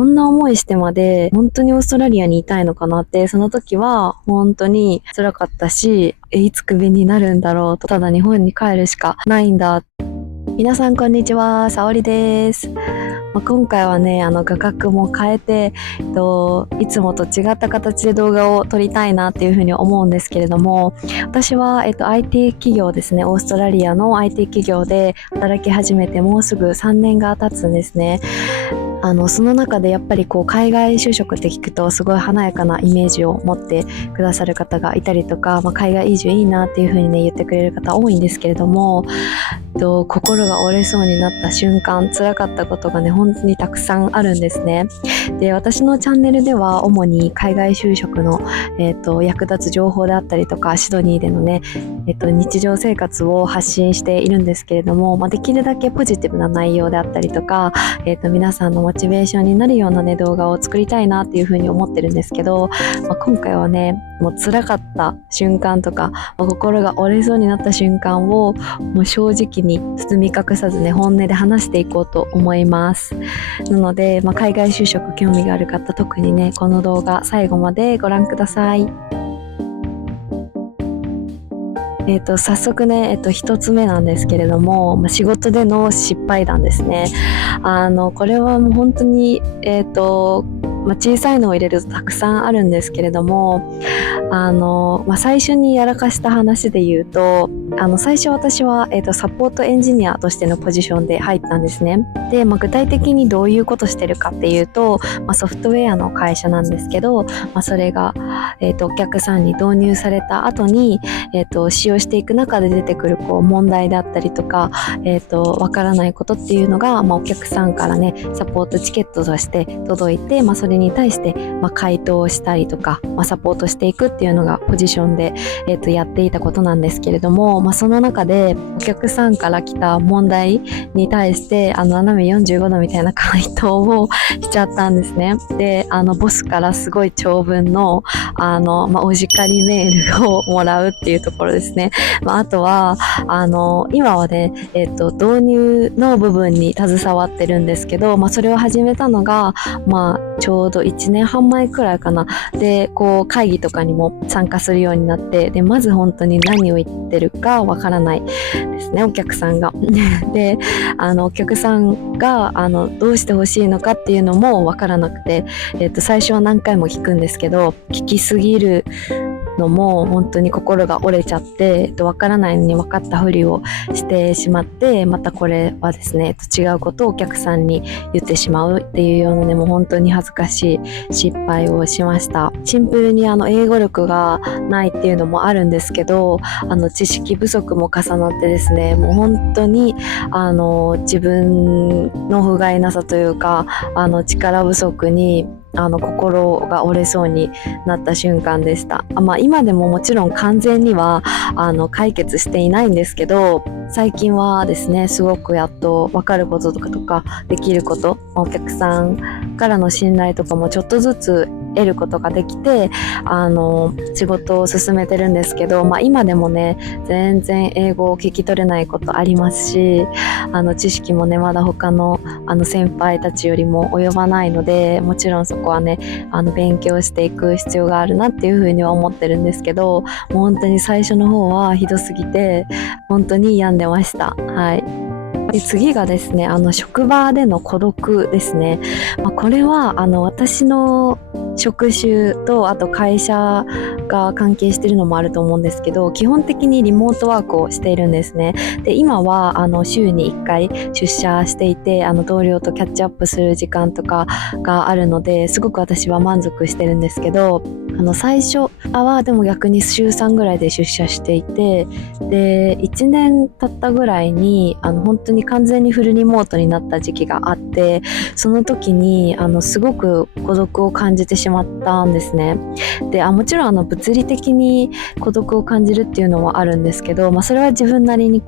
こんな思いしてまで本当にオーストラリアにいたいのかなって、その時は本当に辛かったし、いつクビになるんだろうと、ただ日本に帰るしかないんだ。皆さんこんにちは、さおりです。今回はね、画角も変えて、いつもと違った形で動画を撮りたいなっていうふうに思うんですけれども、私は、IT 企業ですね、オーストラリアの IT 企業で働き始めてもうすぐ3年が経つんですね。その中でやっぱり海外就職って聞くとすごい華やかなイメージを持ってくださる方がいたりとか、海外移住いいなっていう風にね言ってくれる方多いんですけれども、心が折れそうになった瞬間、辛かったことがね本当にたくさんあるんですね。で、私のチャンネルでは主に海外就職の、役立つ情報であったりとか、シドニーでのね、日常生活を発信しているんですけれども、できるだけポジティブな内容であったりとか、皆さんのモチベーションになるようなね動画を作りたいなっていうふうに思ってるんですけど、今回はねもう辛かった瞬間とか、心が折れそうになった瞬間をもう正直に包み隠さずね本音で話していこうと思います。なので、海外就職興味がある方、特にねこの動画最後までご覧ください。早速ね、一つ目なんですけれども、仕事での失敗談ですね。これはもう本当に、小さいのを入れるとたくさんあるんですけれども、最初にやらかした話で言うと、最初私は、サポートエンジニアとしてのポジションで入ったんですね。で、具体的にどういうことしてるかっていうと、ソフトウェアの会社なんですけど、それが、お客さんに導入された後に、使用していく中で出てくる問題だったりとか、わからないことっていうのが、お客さんからねサポートチケットとして届いて、それに対して、回答をしたりとか、サポートしていくっていうのがポジションで、やっていたことなんですけれども、その中でお客さんから来た問題に対して斜め45度みたいな回答をしちゃったんですね。で、ボスからすごい長文のお叱りメールをもらうっていうところですね。あとは今はね、導入の部分に携わってるんですけど、それを始めたのがちょうど1年半前くらいかな。で、会議とかにも参加するようになって、でまず本当に何を言ってるかわからないですね、お客さんが。で、お客さんがどうしてほしいのかっていうのもわからなくて、最初は何回も聞くんですけど、聞きすぎるのも本当に心が折れちゃって、わからないのに分かったふりをしてしまって、またこれはですね違うことをお客さんに言ってしまうっていうようなね、もう本当に恥ずかしい失敗をしました。シンプルに英語力がないっていうのもあるんですけど、知識不足も重なってですね、もう本当に自分の不甲斐なさというか、力不足に心が折れそうになった瞬間でした。今でももちろん完全には解決していないんですけど、最近はですねすごくやっと分かることとかできること、お客さんからの信頼とかもちょっとずつ得ることができて、仕事を進めてるんですけど、今でもね全然英語を聞き取れないことありますし、知識もねまだ他の先輩たちよりも及ばないので、もちろんそこはね勉強していく必要があるなっていうふうには思ってるんですけど、もう本当に最初の方はひどすぎて本当に病んでました。はい。で、次がですね職場での孤独ですね。これは私の職種とあと会社が関係しているのもあると思うんですけど、基本的にリモートワークをしているんですね。で、今は週に1回出社していて、同僚とキャッチアップする時間とかがあるので、すごく私は満足してるんですけど、最初はでも逆に週3ぐらいで出社していて、で1年経ったぐらいに本当に完全にフルリモートになった時期があって、その時にすごく孤独を感じてしまったんですね。で、もちろん物理的に孤独を感じるっていうのはあるんですけど、それは自分なりに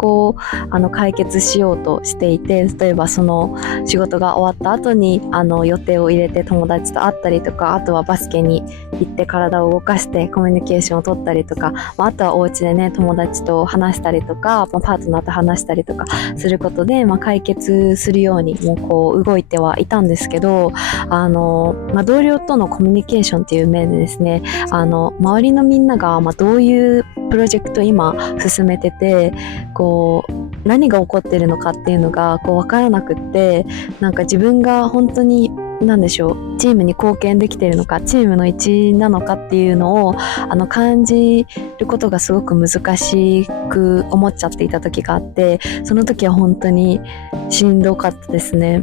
解決しようとしていて、例えばその仕事が終わった後に予定を入れて友達と会ったりとか、あとはバスケに行って体を動かしてコミュニケーションを取ったりとか、あとはお家でね友達と話したりとか、パートナーと話したりとかすることで、解決するようにもう動いてはいたんですけど、同僚とのコミュニケーションっていう面でですね、周りのみんなが、どういうプロジェクト今進めてて、こう何が起こってるのかっていうのが分からなくって、なんか自分が本当になんでしょう、チームに貢献できているのか、チームの一員なのかっていうのを感じることがすごく難しく思っちゃっていた時があって、その時は本当にしんどかったですね。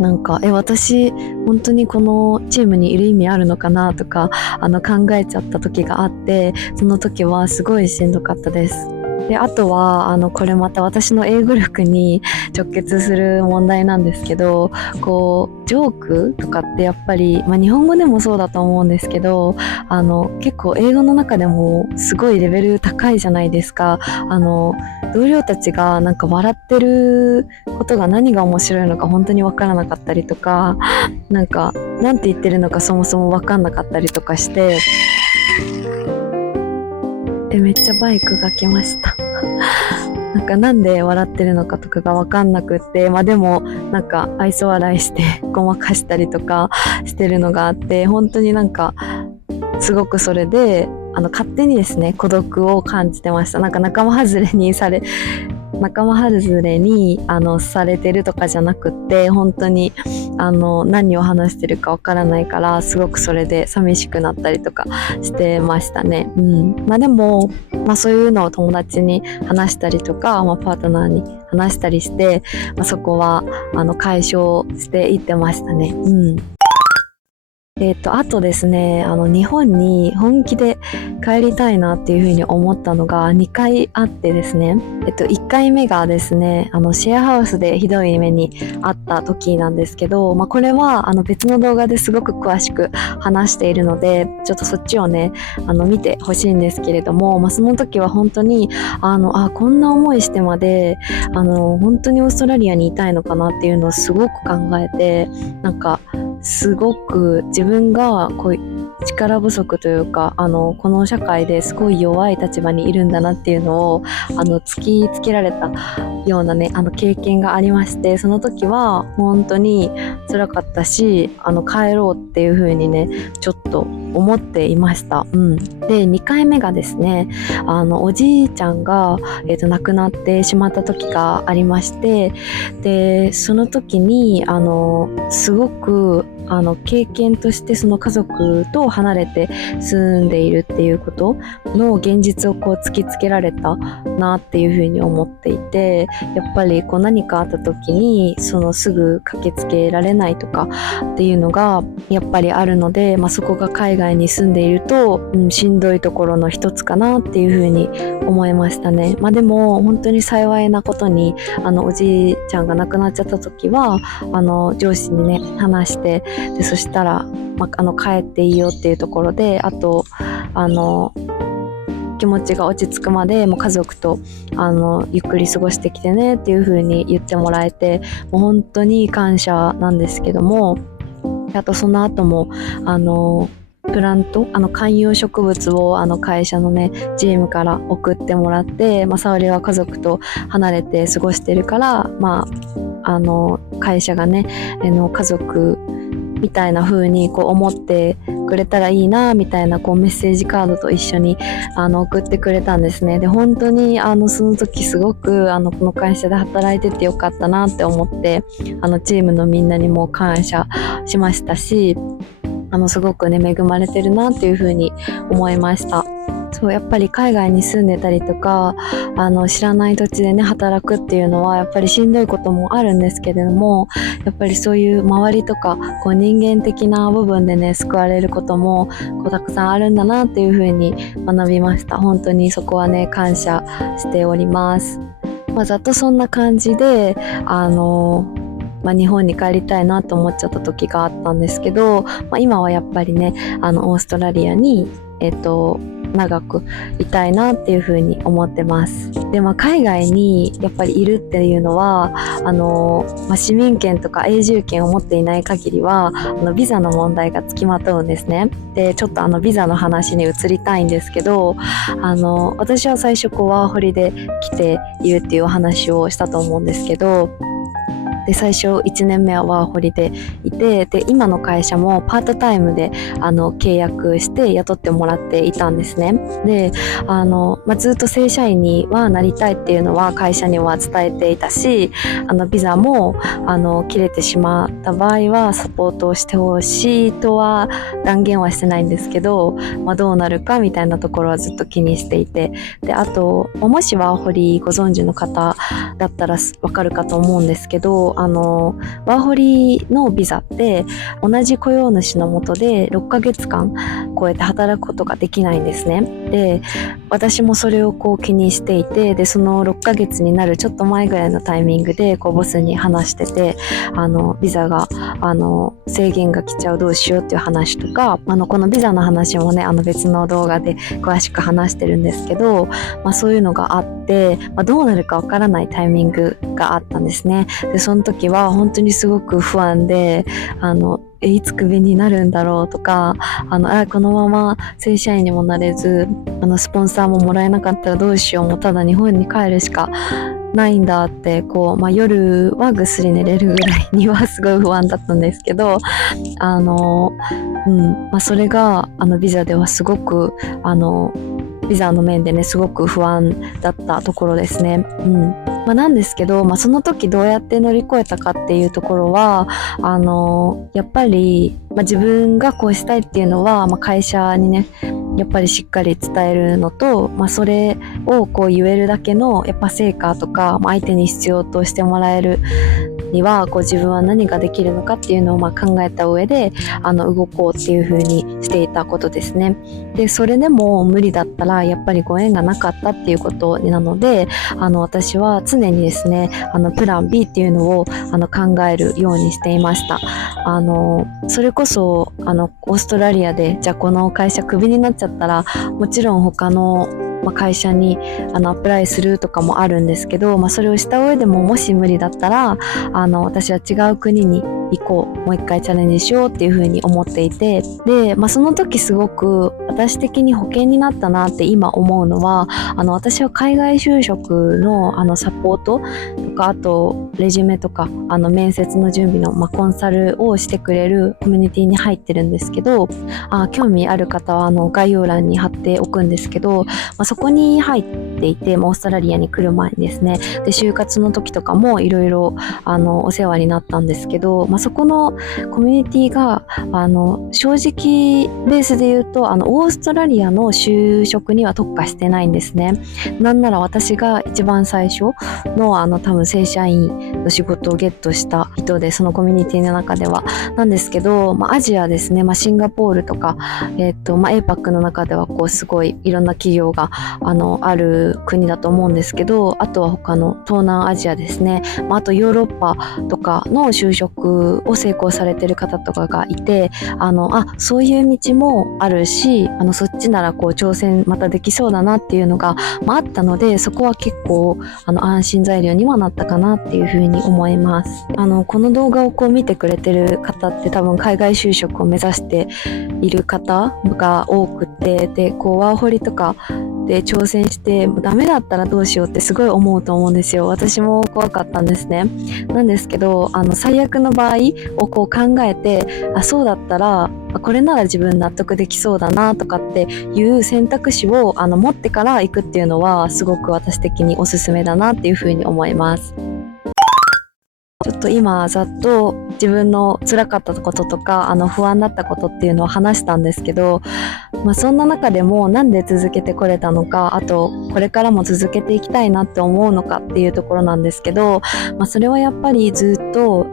なんか私本当にこのチームにいる意味あるのかなとか考えちゃった時があって、その時はすごいしんどかったです。で、あとはこれまた私の英語力に直結する問題なんですけど、ジョークとかってやっぱり、日本語でもそうだと思うんですけど、結構英語の中でもすごいレベル高いじゃないですか。同僚たちがなんか笑ってることが何が面白いのか本当に分からなかったりとか、なんて言ってるのかそもそも分かんなかったりとかして、めっちゃバイクが来ましたなんで笑ってるのかとかが分かんなくって、でも愛想笑いしてごまかしたりとかしてるのがあって、本当にすごくそれで勝手にですね孤独を感じてました。仲間外れにされてるとかじゃなくって、本当に何を話してるかわからないから、すごくそれで寂しくなったりとかしてましたね。でも、そういうのを友達に話したりとか、パートナーに話したりして、そこは解消していってましたね。あとですね、日本に本気で帰りたいなっていうふうに思ったのが2回あってですね、1回目がですね、シェアハウスでひどい目にあった時なんですけど、これは別の動画ですごく詳しく話しているので、ちょっとそっちをね、見てほしいんですけれども、その時は本当に、こんな思いしてまで、本当にオーストラリアにいたいのかなっていうのをすごく考えて、すごく自分が力不足というかこの社会ですごい弱い立場にいるんだなっていうのを突きつけられたようなね経験がありまして、その時は本当に辛かったし帰ろうっていう風にねちょっと思っていました。で2回目がですねおじいちゃんが、亡くなってしまった時がありまして、でその時にすごく経験としてその家族と離れて住んでいるっていうことの現実を突きつけられたなっていうふうに思っていて、やっぱり何かあった時にすぐ駆けつけられないとかっていうのがやっぱりあるので、そこが海外に住んでいると、しんどいところの一つかなっていうふうに思いましたね。でも本当に幸いなことにおじいちゃんが亡くなっちゃった時は上司にね話して、でそしたら、帰っていいよっていうところで、あと気持ちが落ち着くまでもう家族とゆっくり過ごしてきてねっていう風に言ってもらえて、もう本当に感謝なんですけども、あとその後もプラント観葉植物を会社のねチームから送ってもらって、沙織は家族と離れて過ごしてるから、会社がね家族みたいな風に思ってくれたらいいなみたいなメッセージカードと一緒に送ってくれたんですね。で本当にその時すごくこの会社で働いててよかったなって思って、チームのみんなにも感謝しましたし、すごくね恵まれてるなっていう風に思いました。そうやっぱり海外に住んでたりとか知らない土地でね働くっていうのはやっぱりしんどいこともあるんですけれども、やっぱりそういう周りとか人間的な部分でね救われることもたくさんあるんだなっていう風に学びました。本当にそこはね感謝しております。ざっとそんな感じで日本に帰りたいなと思っちゃった時があったんですけど、今はやっぱりねオーストラリアに長くいたいなっていう風に思ってます。で、海外にやっぱりいるっていうのは市民権とか永住権を持っていない限りはビザの問題がつきまとうんですね。でちょっとビザの話に移りたいんですけど、私は最初ワーホリで来ているっていうお話をしたと思うんですけど、で最初1年目はワーホリでいて、で今の会社もパートタイムで契約して雇ってもらっていたんですね。でずっと正社員にはなりたいっていうのは会社には伝えていたし、ビザも切れてしまった場合はサポートをしてほしいとは断言はしてないんですけど、どうなるかみたいなところはずっと気にしていて、であともしワーホリご存知の方だったらわかるかと思うんですけど、ワーホリのビザって同じ雇用主の下で6ヶ月間こうやって働くことができないんですね。で私もそれを気にしていて、でその6ヶ月になるちょっと前ぐらいのタイミングでボスに話してて、ビザが制限が来ちゃう、どうしようっていう話とか、このビザの話もね別の動画で詳しく話してるんですけど、そういうのがあって、どうなるかわからないタイミングがあったんですね。でその時は本当にすごく不安で、いつクビになるんだろうとか、このまま正社員にもなれずスポンサーももらえなかったらどうしよう、もうただ日本に帰るしかないんだって夜はぐっすり寝れるぐらいにはすごい不安だったんですけど、それがビザではすごくビザの面でねすごく不安だったところですね。なんですけど、その時どうやって乗り越えたかっていうところはやっぱり、自分がこうしたいっていうのは、会社にねやっぱりしっかり伝えるのと、それを言えるだけのやっぱ成果とか、相手に必要としてもらえるには自分は何ができるのかっていうのを考えた上で動こうっていう風にしていたことですね。でそれでも無理だったらやっぱりご縁がなかったっていうことなので、私は常にですねプラン B っていうのを考えるようにしていました。それこそオーストラリアでじゃあこの会社クビになっちゃったら、もちろん他の会社にアプライするとかもあるんですけど、それをした上でももし無理だったら私は違う国に行こう、もう一回チャレンジしようっていう風に思っていて、で、その時すごく私的に保険になったなって今思うのは、私は海外就職のサポートとか、あとレジュメとか面接の準備のコンサルをしてくれるコミュニティに入ってるんですけど、興味ある方は概要欄に貼っておくんですけど、そこに入っていて、オーストラリアに来る前にですね、で就活の時とかもいろいろお世話になったんですけど、そこのコミュニティが正直ベースで言うとオーストラリアの就職には特化してないんですね。なんなら私が一番最初の多分正社員の仕事をゲットした人で、そのコミュニティの中ではなんですけど、アジアですね、シンガポールとかAPAC の中ではすごいいろんな企業がある国だと思うんですけど、あとは他の東南アジアですね、あとヨーロッパとかの就職を成功されてる方とかがいて、そういう道もあるし、そっちなら挑戦またできそうだなっていうのが、あったので、そこは結構安心材料にはなったかなっていうふうに思います。この動画を見てくれてる方って多分海外就職を目指している方が多くて、でワーホリとかで挑戦してダメだったらどうしようってすごい思うと思うんですよ。私も怖かったんですね。なんですけど最悪の場合を考えて、そうだったらこれなら自分納得できそうだなとかっていう選択肢を持ってから行くっていうのはすごく私的におすすめだなっていうふうに思います。ちょっと今ざっと自分の辛かったこととか不安だったことっていうのを話したんですけど、そんな中でもなんで続けてこれたのか、あとこれからも続けていきたいなって思うのかっていうところなんですけど、それはやっぱりずっと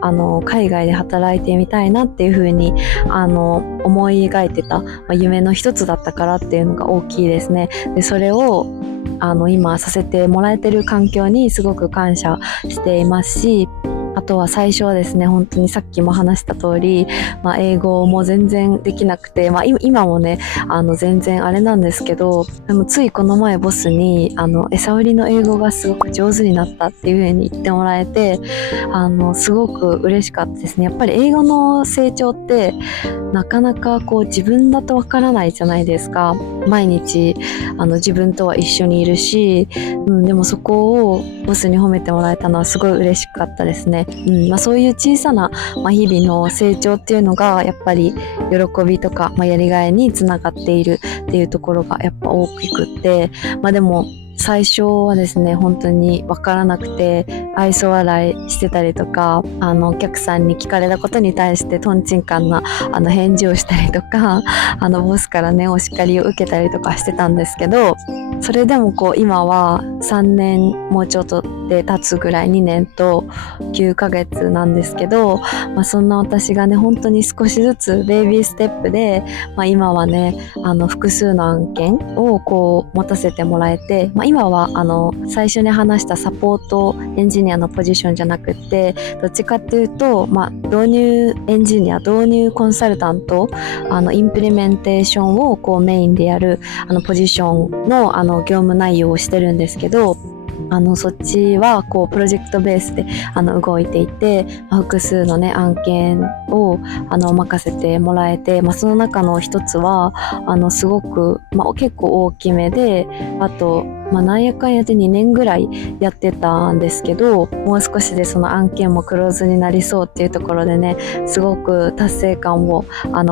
海外で働いてみたいなっていうふうに思い描いてた、夢の一つだったからっていうのが大きいですね。でそれを今させてもらえてる環境にすごく感謝していますし、あとは最初はですね、本当にさっきも話した通り、英語も全然できなくて、今もね全然あれなんですけど、でもついこの前ボスに沙織の英語がすごく上手になったっていう風に言ってもらえて、すごく嬉しかったですね。やっぱり英語の成長ってなかなか自分だとわからないじゃないですか。毎日自分とは一緒にいるし、でもそこをボスに褒めてもらえたのはすごい嬉しかったですね。ね。そういう小さな、日々の成長っていうのがやっぱり喜びとか、やりがいにつながっているっていうところがやっぱ大きくって、でも最初はですね、本当にわからなくて愛想笑いしてたりとか、お客さんに聞かれたことに対してトンチンカンな返事をしたりとか、ボスからねお叱りを受けたりとかしてたんですけど、それでも今は3年もうちょっとで経つぐらい、2年と9ヶ月なんですけど、そんな私がね本当に少しずつベイビーステップで、今はね複数の案件を持たせてもらえて、今は最初に話したサポートエンジニアのポジションじゃなくってどっちかっていうと、導入エンジニア、導入コンサルタント、インプリメンテーションをメインでやるポジションの業務内容をしてるんですけど、そっちはプロジェクトベースで動いていて、複数のね案件を任せてもらえて、その中の一つはすごく、結構大きめで、あとなんやかんやで2年ぐらいやってたんですけど、もう少しでその案件もクローズになりそうっていうところでね、すごく達成感を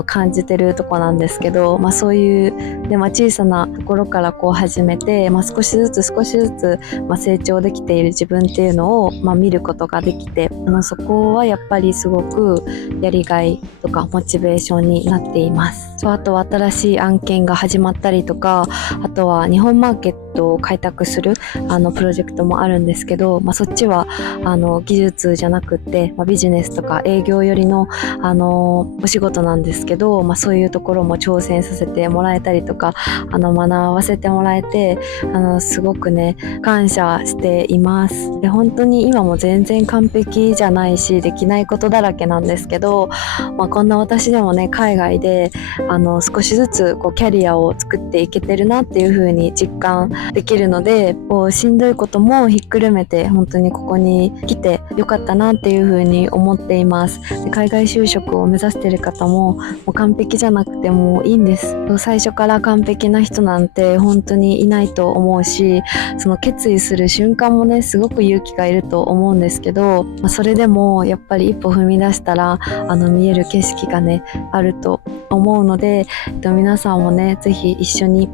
感じてるとこなんですけど、そういう、ね、小さなところから始めて、少しずつ成長できている自分っていうのを、見ることができて、そこはやっぱりすごくやりがいとかモチベーションになっています。あとは新しい案件が始まったりとか、あとは日本マーケットを開拓するプロジェクトもあるんですけど、そっちは技術じゃなくって、ビジネスとか営業寄りのお仕事なんですけど、そういうところも挑戦させてもらえたりとか学ばせてもらえて、すごくね感謝しています。で、本当に今も全然完璧じゃないしできないことだらけなんですけど、こんな私でもね海外で少しずつキャリアを作っていけてるなっていう風に実感できるので、しんどいこともひっくるめて本当にここに来てよかったなっていう風に思っています。で、海外就職を目指している方もう完璧じゃなくてもいいんです。最初から完璧な人なんて本当にいないと思うし、その決意する瞬間もねすごく勇気がいると思うんですけど、それでもやっぱり一歩踏み出したら見える景色がねあると思うので、皆さんもねぜひ一緒に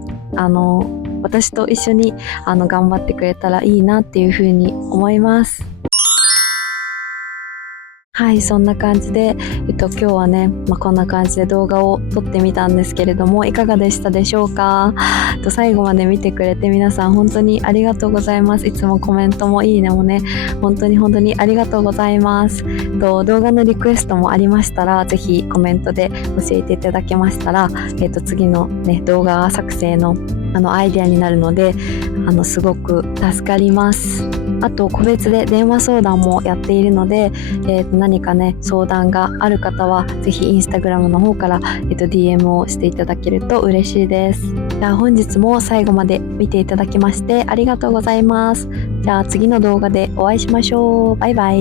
私と一緒に頑張ってくれたらいいなっていうふうに思います。はい、そんな感じで、今日はね、こんな感じで動画を撮ってみたんですけれども、いかがでしたでしょうか。最後まで見てくれて皆さん本当にありがとうございます。いつもコメントもいいねもね、本当にありがとうございます。動画のリクエストもありましたら、ぜひコメントで教えていただけましたら、次のね、動画作成のアイデアになるので、すごく助かります。あと個別で電話相談もやっているので、何かね相談がある方はぜひインスタグラムの方から、DM をしていただけると嬉しいです。じゃあ本日も最後まで見ていただきましてありがとうございます。じゃあ次の動画でお会いしましょう。バイバイ。